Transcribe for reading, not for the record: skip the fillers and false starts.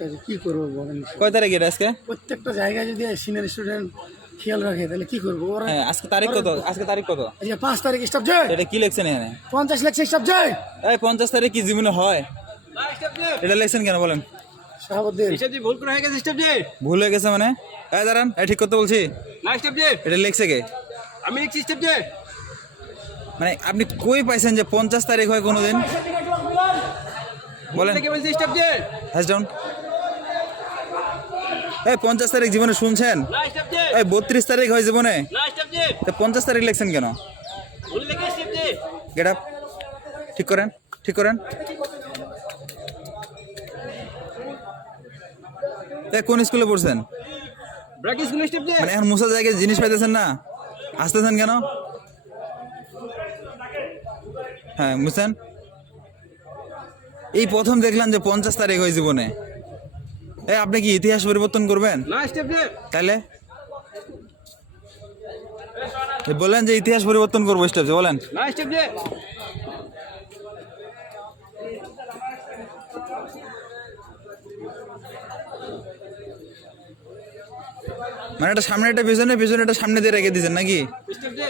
সমস্যা আছে, কি করবো বলেন? কয় তারিখ এটা আজকে? প্রত্যেকটা জায়গায় যদি সিনিয়র স্টুডেন্ট খেয়াল রাখে তাহলে কি করবো ওরা? হ্যাঁ, আজকে তারিখ কত? আজকে তারিখ কত? আজকে 5 তারিখ স্টাফ জয়, এটা কি লেখছেন এখানে? 50 লাখ স্টাফ জয়। এই 50 তারিখ কি জীবনে হয়? এটা লেখছেন কেন বলেন? শাহাবুদ্দিন ভুল করে হয়ে গেছে স্টেপ জি। ভুল হয়ে গেছে মানে? এই দাঁড়ান, এই ঠিক করতে বলছি। না স্টেপ জি, এটা লেখছে কে? আমি লিখছি স্টেপ জি। মানে আপনি কই পাইছেন যে 50 তারিখ হয় কোনোদিন? বলেন। থেকে বলছি স্টেপ জি। Hash down. এই 50 তারিখ জীবনে শুনছেন? না স্টেপ জি, এই 32 তারিখ হয় জীবনে, না স্টেপ জি, তো 50 তারিখ লেখছেন কেন? ভুল লিখে স্টেপ জি। গেট আপ, ঠিক করেন, ঠিক করেন। কোন স্কুলে পড়ছেন? ব্র্যাকেট স্কুল স্টেপ জি। মানে এখন মুসা জায়গায় জিনিস পাইতেছেন না, আসতেছেন কেন? হ্যাঁ মুছেন। এই প্রথম দেখলাম যে 50 তারিখ হয় জীবনে। আপনি কি ইতিহাস পরিবর্তন করবেন? না স্টেপ জি, তাহলে বললেন যে ইতিহাস পরিবর্তন করবো, স্টেপে বলেন। না স্টেপ জি। মানে এটা সামনে, এটা পিছনে, পিছনে এটা সামনে দিয়ে রেখে দিয়েছেন নাকি? স্টেপ জি।